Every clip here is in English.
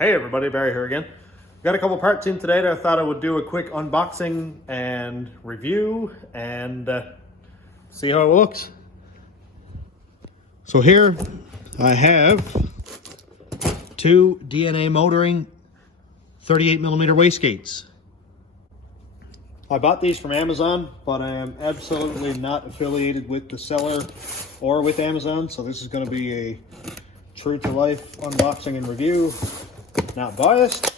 Hey everybody, Barry here again. Got a couple parts in today that I thought I would do a quick unboxing and review and see how it looks. So here I have two DNA motoring 38mm wastegates. I bought these from Amazon, but I am absolutely not affiliated with the seller or with Amazon, so this is going to be a true to life unboxing and review. Not biased,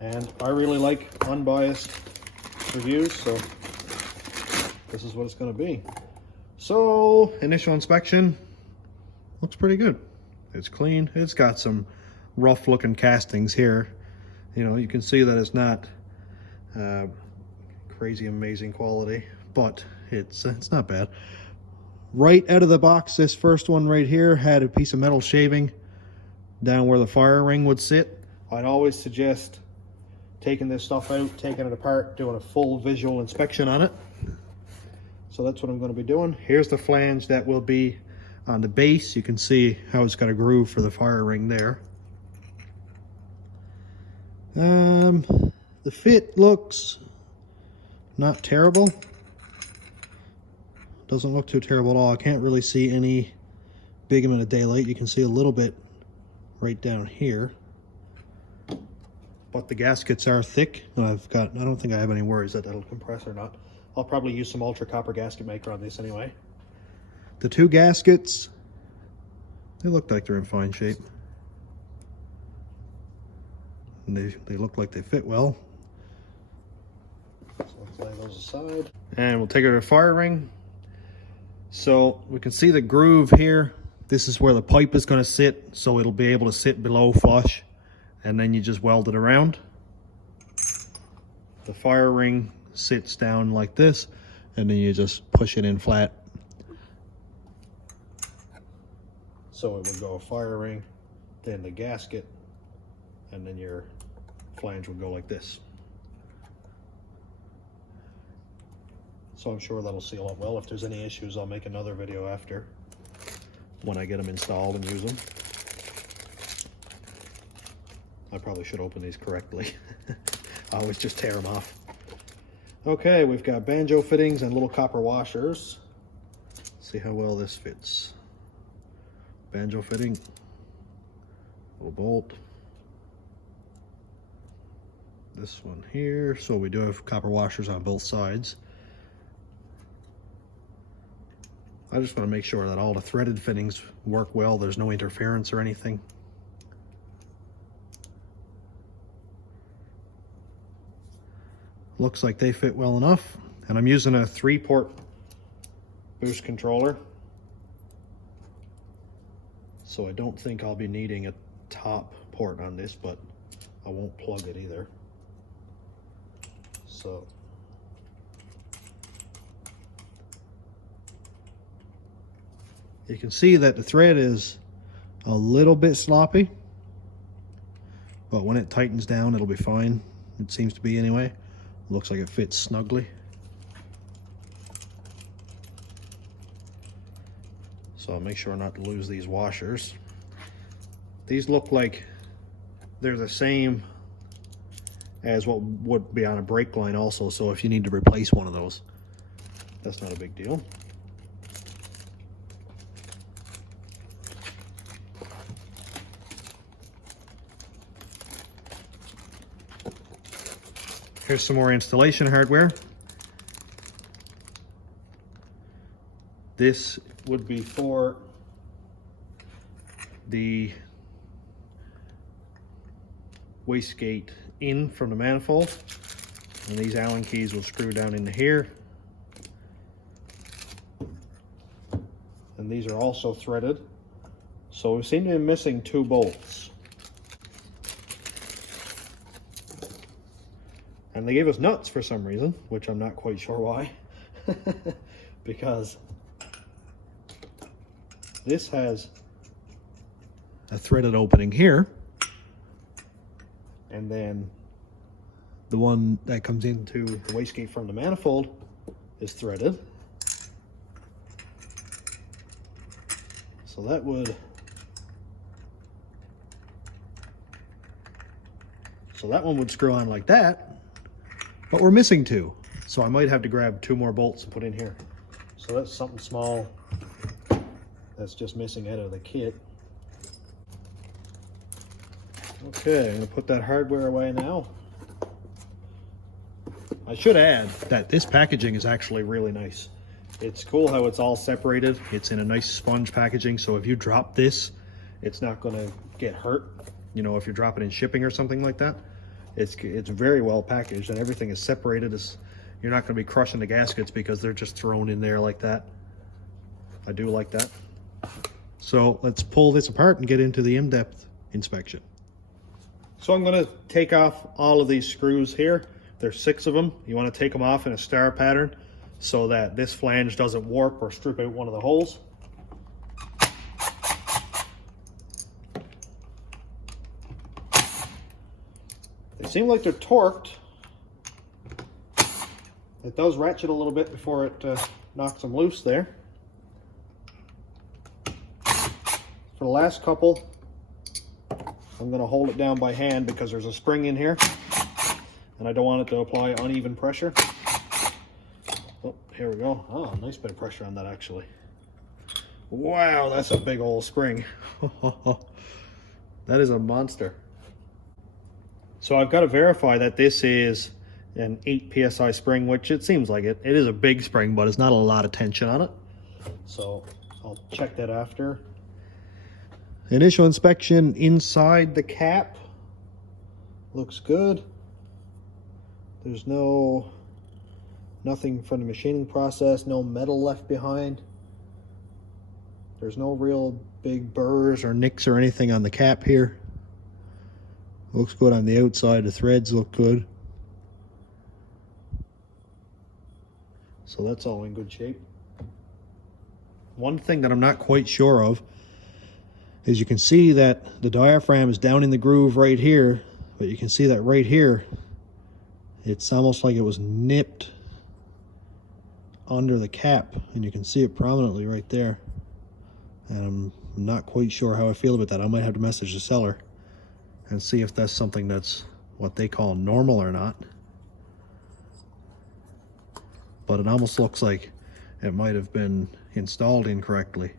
and I really like unbiased reviews, so this is what it's going to be. So initial inspection looks pretty good. It's clean. It's got some rough looking castings here. You know, you can see that it's not crazy amazing quality, but it's not bad. Right out of the box, this first one right here had a piece of metal shaving down where the fire ring would sit. I'd always suggest taking this stuff out, taking it apart, doing a full visual inspection on it. So that's what I'm going to be doing. Here's the flange that will be on the base. You can see how it's got a groove for the fire ring there. The fit looks not terrible. Doesn't look too terrible at all. I can't really see any big amount of daylight. You can see a little bit right down here, but the gaskets are thick, and I don't think I have any worries that that'll compress or not. I'll probably use some ultra copper gasket maker on this anyway. The two gaskets, they look like they're in fine shape, and they look like they fit well. So let's lay those aside, and we'll take it to the fire ring. So we can see the groove here. This is where the pipe is going to sit, so it'll be able to sit below flush, and then you just weld it around. The fire ring sits down like this, and then you just push it in flat. So it would go a fire ring, then the gasket, and then your flange would go like this. So I'm sure that'll seal up well. If there's any issues, I'll make another video after, when I get them installed and use them. I probably should open these correctly. I always just tear them off. Okay, we've got banjo fittings and little copper washers. Let's see how well this fits. Banjo fitting, little bolt. This one here, so we do have copper washers on both sides. I just want to make sure that all the threaded fittings work well. There's no interference or anything. Looks like they fit well enough. And I'm using a 3-port boost controller, so I don't think I'll be needing a top port on this, but I won't plug it either. So you can see that the thread is a little bit sloppy, but when it tightens down, it'll be fine. It seems to be anyway. Looks like it fits snugly. So I'll make sure not to lose these washers. These look like they're the same as what would be on a brake line also, so if you need to replace one of those, that's not a big deal. Here's some more installation hardware. This would be for the wastegate in from the manifold, and these Allen keys will screw down into here. And these are also threaded, so we seem to be missing 2 bolts. And they gave us nuts for some reason, which I'm not quite sure why. Because this has a threaded opening here, and then the one that comes into the wastegate from the manifold is threaded. So that would So that one would screw on like that, but we're missing 2. So I might have to grab 2 more bolts and put in here. So that's something small that's just missing out of the kit. Okay, I'm gonna put that hardware away now. I should add that this packaging is actually really nice. It's cool how it's all separated. It's in a nice sponge packaging, so if you drop this, it's not gonna get hurt. You know, if you're dropping in shipping or something like that. It's very well packaged and everything is separated. You're not gonna be crushing the gaskets because they're just thrown in there like that. I do like that. So let's pull this apart and get into the in-depth inspection. So I'm gonna take off all of these screws here. There's 6 of them. You want to take them off in a star pattern so that this flange doesn't warp or strip out one of the holes. They seem like they're torqued. It does ratchet a little bit before it knocks them loose there. For the last couple, I'm going to hold it down by hand because there's a spring in here. And I don't want it to apply uneven pressure. Oh, here we go. Oh, nice bit of pressure on that actually. Wow, that's a big old spring. That is a monster. So I've got to verify that this is an 8 PSI spring, which it seems like it. It is a big spring, but it's not a lot of tension on it. So I'll check that after. Initial inspection inside the cap. Looks good. There's nothing from the machining process, no metal left behind. There's no real big burrs or nicks or anything on the cap here. Looks good on the outside, the threads look good. So that's all in good shape. One thing that I'm not quite sure of is you can see that the diaphragm is down in the groove right here, but you can see that right here, it's almost like it was nipped under the cap, and you can see it prominently right there. And I'm not quite sure how I feel about that. I might have to message the seller and see if that's something that's what they call normal or not. But it almost looks like it might have been installed incorrectly.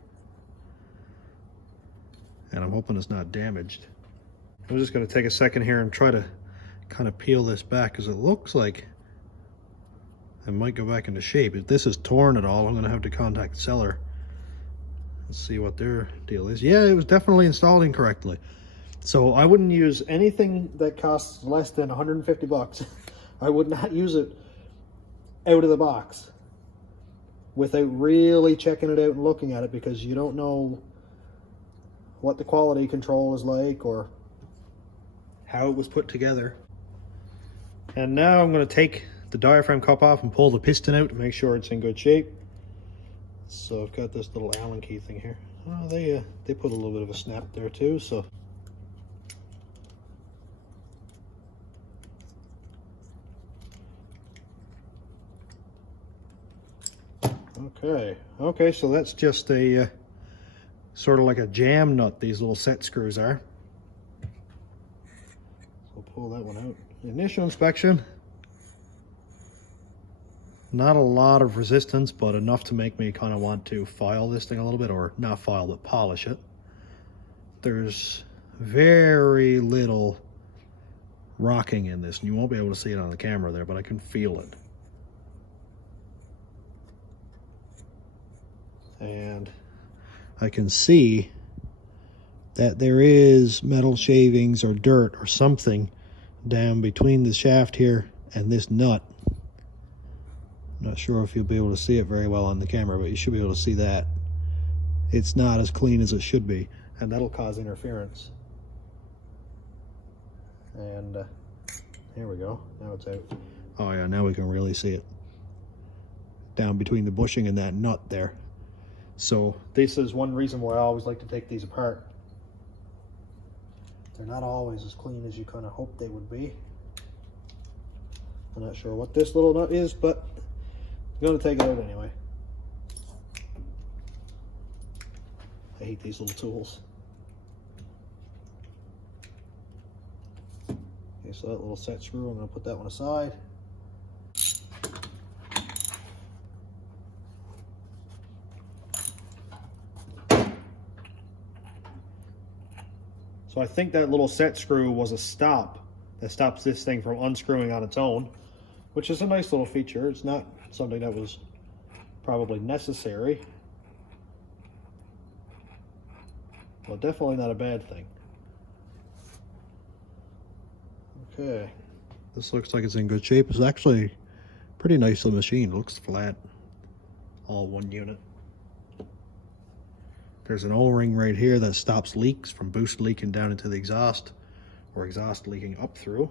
And I'm hoping it's not damaged. I'm just going to take a second here and try to kind of peel this back because it looks like it might go back into shape. If this is torn at all, I'm going to have to contact the seller and see what their deal is. Yeah, it was definitely installed incorrectly. So I wouldn't use anything that costs less than 150 bucks. I would not use it out of the box without really checking it out and looking at it, because you don't know what the quality control is like or how it was put together. And now I'm going to take the diaphragm cup off and pull the piston out to make sure it's in good shape. So I've got this little Allen key thing here. Oh, they put a little bit of a snap there too. So okay, so that's just a sort of like a jam nut, these little set screws are. So pull that one out. Initial inspection, not a lot of resistance, but enough to make me kind of want to file this thing a little bit, or not file, but polish it. There's very little rocking in this, and you won't be able to see it on the camera there, but I can feel it. And I can see that there is metal shavings or dirt or something down between the shaft here and this nut. I'm not sure if you'll be able to see it very well on the camera, but you should be able to see that. It's not as clean as it should be, and that'll cause interference. And here we go, now it's out. Oh yeah, now we can really see it. Down between the bushing and that nut there. So this is one reason why I always like to take these apart. They're not always as clean as you kind of hope they would be. I'm not sure what this little nut is, but I'm going to take it out anyway. I hate these little tools. Yeah, Okay, so that little set screw, I'm going to put that one aside. So I think that little set screw was a stop that stops this thing from unscrewing on its own, which is a nice little feature. It's not something that was probably necessary, but definitely not a bad thing. Okay, this looks like it's in good shape. It's actually pretty nice little machine. It looks flat, all one unit. There's an O-ring right here that stops leaks from boost leaking down into the exhaust, or exhaust leaking up through.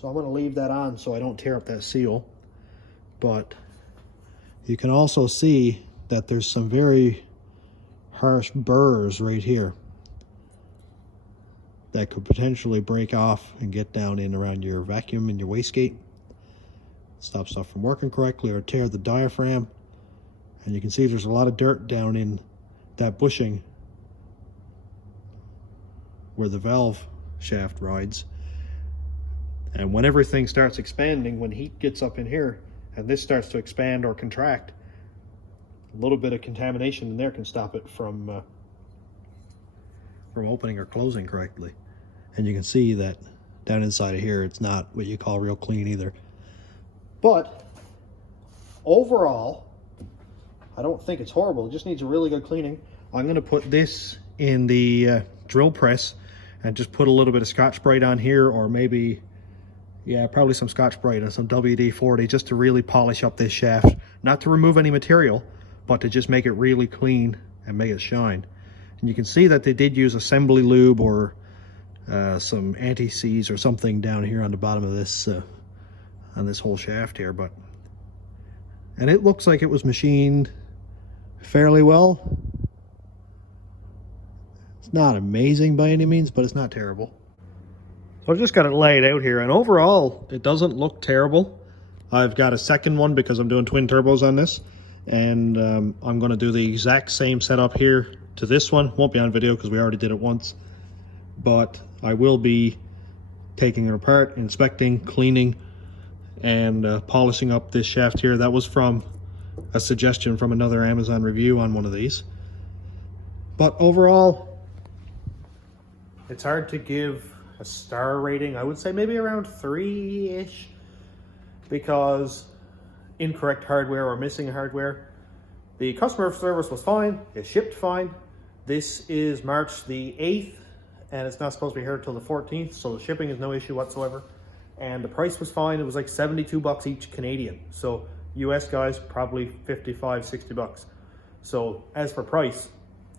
So I'm going to leave that on so I don't tear up that seal. But you can also see that there's some very harsh burrs right here that could potentially break off and get down in around your vacuum and your wastegate. Stop stuff from working correctly or tear the diaphragm. And you can see there's a lot of dirt down in that bushing where the valve shaft rides. And when everything starts expanding, when heat gets up in here and this starts to expand or contract, a little bit of contamination in there can stop it from opening or closing correctly. And you can see that down inside of here, it's not what you call real clean either. But overall, I don't think it's horrible. It just needs a really good cleaning. I'm going to put this in the drill press and just put a little bit of Scotch-Brite on here, or maybe, yeah, probably some Scotch-Brite and some WD-40 just to really polish up this shaft. Not to remove any material, but to just make it really clean and make it shine. And you can see that they did use assembly lube or some anti-seize or something down here on the bottom of this, on this whole shaft here. And it looks like it was machined fairly well. It's not amazing by any means, but it's not terrible. So I've just got it laid out here, and overall it doesn't look terrible. I've got a second one because I'm doing twin turbos on this, and I'm going to do the exact same setup here to this one. Won't be on video because we already did it once, but I will be taking it apart, inspecting, cleaning, and polishing up this shaft here. That was from a suggestion from another Amazon review on one of these. But overall, it's hard to give a star rating. I would say maybe around 3-ish, because incorrect hardware or missing hardware. The customer service was fine. It shipped fine. This is March the 8th, and it's not supposed to be here until the 14th, so the shipping is no issue whatsoever. And the price was fine. It was like 72 bucks each Canadian. So US guys, probably 55, 60 bucks. So as for price,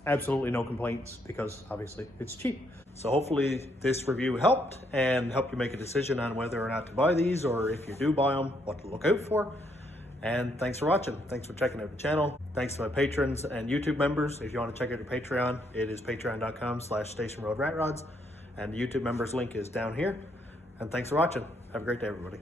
absolutely no complaints, because obviously it's cheap. So hopefully this review helped and helped you make a decision on whether or not to buy these, or if you do buy them, what to look out for. And thanks for watching. Thanks for checking out the channel. Thanks to my patrons and YouTube members. If you want to check out the Patreon, it is patreon.com/stationroadratrods. And the YouTube members link is down here. And thanks for watching. Have a great day, everybody.